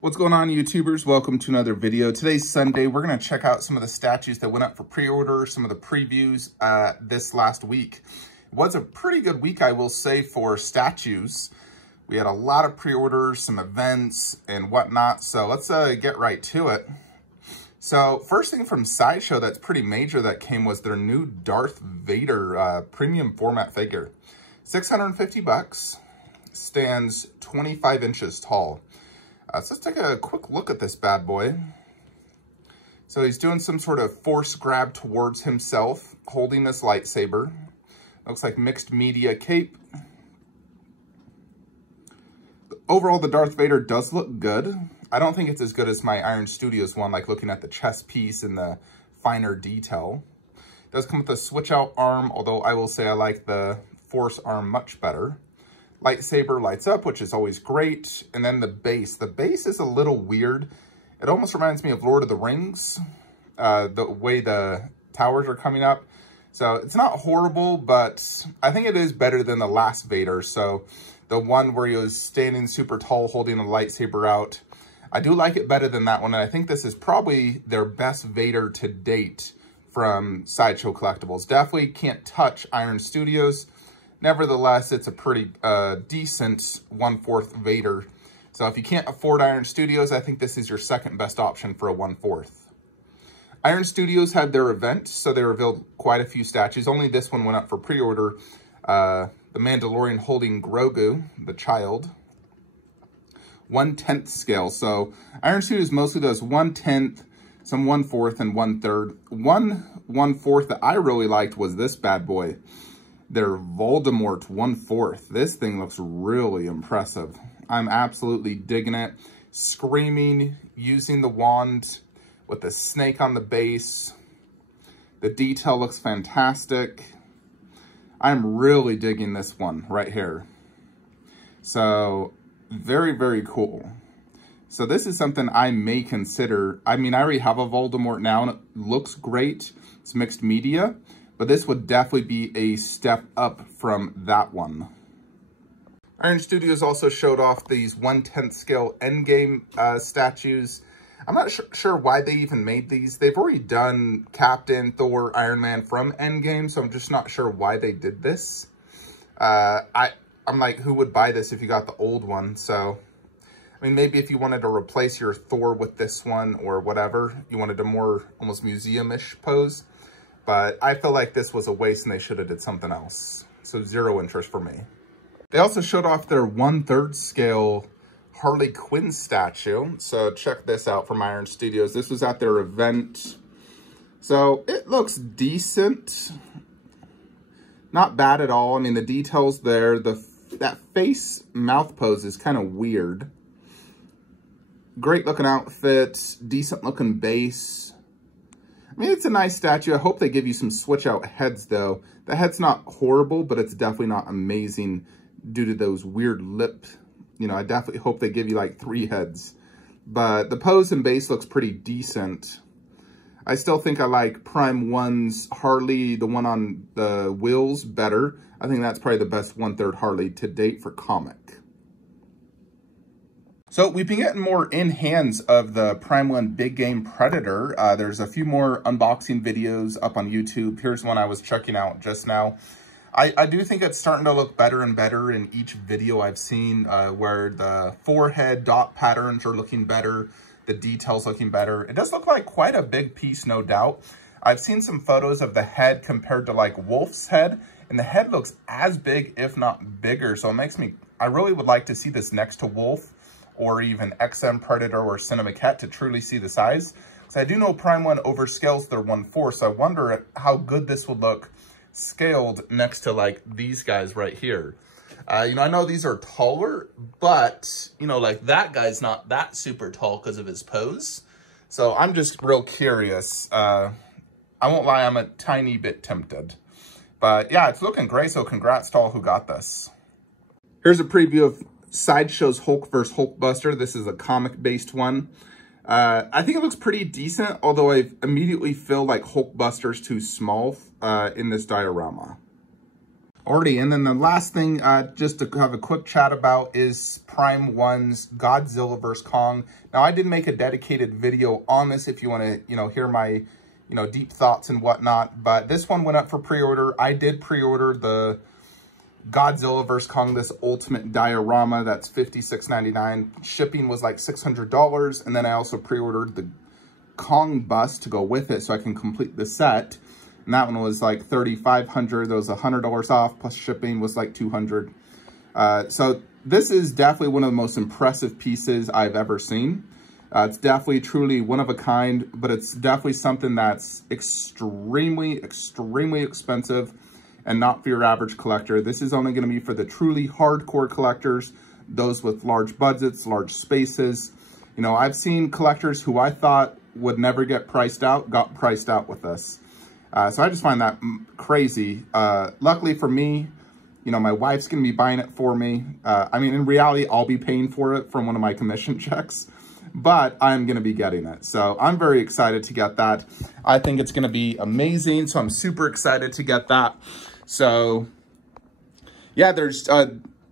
What's going on, YouTubers? Welcome to another video. Today's Sunday. We're going to check out some of the statues that went up for pre-order, some of the previews this last week. It was a pretty good week, I will say, for statues. We had a lot of pre-orders, some events, and whatnot, so let's get right to it. So, first thing from Sideshow that's pretty major that came was their new Darth Vader premium format figure. 650 bucks, stands 25 inches tall. So let's take a quick look at this bad boy. So he's doing some sort of force grab towards himself, holding this lightsaber. Looks like mixed media cape. Overall, the Darth Vader does look good. I don't think it's as good as my Iron Studios one, like looking at the chest piece and the finer detail. It does come with a switch out arm, although I will say I like the force arm much better. Lightsaber lights up, which is always great. And then the base. The base is a little weird. It almost reminds me of Lord of the Rings, the way the towers are coming up. So it's not horrible, but I think it is better than the last Vader. So the one where he was standing super tall, holding a lightsaber out. I do like it better than that one. And I think this is probably their best Vader to date from Sideshow Collectibles. Definitely can't touch Iron Studios. Nevertheless, it's a pretty decent 1/4 Vader. So if you can't afford Iron Studios, I think this is your second best option for a 1/4. Iron Studios had their event, so they revealed quite a few statues. Only this one went up for pre-order. The Mandalorian holding Grogu, the child. 1/10 scale. So Iron Studios mostly does 1/10, some 1/4, and 1/3. 1/4 that I really liked was this bad boy. Their Voldemort 1/4. This thing looks really impressive. I'm absolutely digging it. Screaming, using the wand with the snake on the base. The detail looks fantastic. I'm really digging this one right here. So, very, very cool. So this is something I may consider. I mean, I already have a Voldemort now and it looks great. It's mixed media. But this would definitely be a step up from that one. Iron Studios also showed off these 1/10 scale Endgame statues. I'm not sure why they even made these. They've already done Captain, Thor, Iron Man from Endgame, so I'm just not sure why they did this. I'm like, who would buy this if you got the old one? So, I mean, maybe if you wanted to replace your Thor with this one or whatever, you wanted a more almost museum-ish pose. But I feel like this was a waste and they should have did something else. So 0 interest for me. They also showed off their 1/3 scale Harley Quinn statue. So check this out from Iron Studios. This was at their event. So it looks decent. Not bad at all. I mean, the details there. That face mouth pose is kind of weird. Great looking outfit. Decent looking base. I mean, it's a nice statue. I hope they give you some switch out heads, though. The head's not horrible, but it's definitely not amazing due to those weird lip. You know, I definitely hope they give you like 3 heads. But the pose and base looks pretty decent. I still think I like Prime 1's Harley, the one on the wheels, better. I think that's probably the best 1/3 Harley to date for comic. So we've been getting more in hands of the Prime 1 Big Game Predator. There's a few more unboxing videos up on YouTube. Here's one I was checking out just now. I do think it's starting to look better and better in each video I've seen, where the forehead dot patterns are looking better, the details looking better. It does look like quite a big piece, no doubt. I've seen some photos of the head compared to like Wolf's head, and the head looks as big, if not bigger. So it makes me, I really would like to see this next to Wolf, or even XM Predator or Cinema Cat to truly see the size. So I do know Prime 1 overscales their 1/4, so I wonder how good this would look scaled next to like these guys right here. You know, I know these are taller, but you know, like that guy's not that super tall because of his pose. So I'm just real curious. I won't lie, I'm a tiny bit tempted. But yeah, it's looking great, so congrats to all who got this. Here's a preview of Sideshow's Hulk vs. Hulkbuster. This is a comic-based one. I think it looks pretty decent, although I immediately feel like Hulkbuster's too small in this diorama. Alrighty, and then the last thing, just to have a quick chat about is Prime 1's Godzilla vs. Kong. Now, I did make a dedicated video on this if you want to, hear my, deep thoughts and whatnot. But this one went up for pre-order. I did pre-order the Godzilla vs. Kong, this ultimate diorama. That's $56.99. Shipping was like $600. And then I also pre-ordered the Kong bust to go with it so I can complete the set. And that one was like $3,500. That was $100 off, plus shipping was like $200. So this is definitely one of the most impressive pieces I've ever seen. It's definitely truly one of a kind, but it's definitely something that's extremely, extremely expensive and not for your average collector. This is only going to be for the truly hardcore collectors, those with large budgets, large spaces. I've seen collectors who I thought would never get priced out, got priced out with this. So I just find that crazy. Luckily for me, my wife's going to be buying it for me. I mean, in reality, I'll be paying for it from one of my commission checks, but I'm going to be getting it. So I'm very excited to get that. I think it's going to be amazing. So I'm super excited to get that. So yeah, there's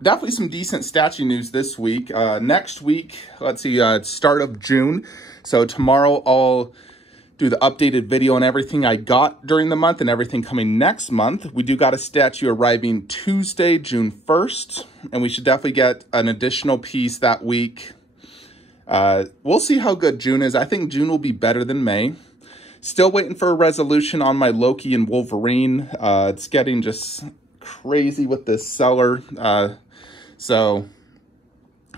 definitely some decent statue news this week. Next week, let's see, start of June. So tomorrow I'll do the updated video on everything I got during the month and everything coming next month. We do got a statue arriving Tuesday, June 1st, and we should definitely get an additional piece that week. We'll see how good June is. I think June will be better than May. Still waiting for a resolution on my Loki and Wolverine. It's getting just crazy with this seller. So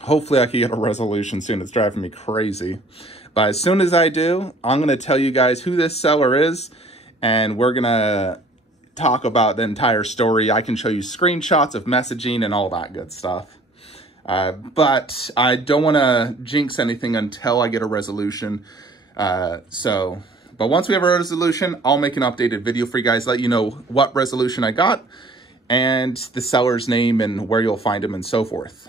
hopefully I can get a resolution soon. It's driving me crazy. But as soon as I do, I'm going to tell you guys who this seller is, and we're going to talk about the entire story. I can show you screenshots of messaging and all that good stuff. But I don't want to jinx anything until I get a resolution. But once we have a resolution, I'll make an updated video for you guys, let you know what resolution I got and the seller's name and where you'll find him and so forth.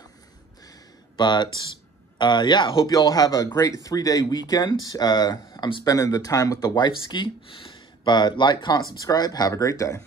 But yeah, I hope you all have a great 3-day weekend. I'm spending the time with the wife ski. But like, comment, subscribe. Have a great day.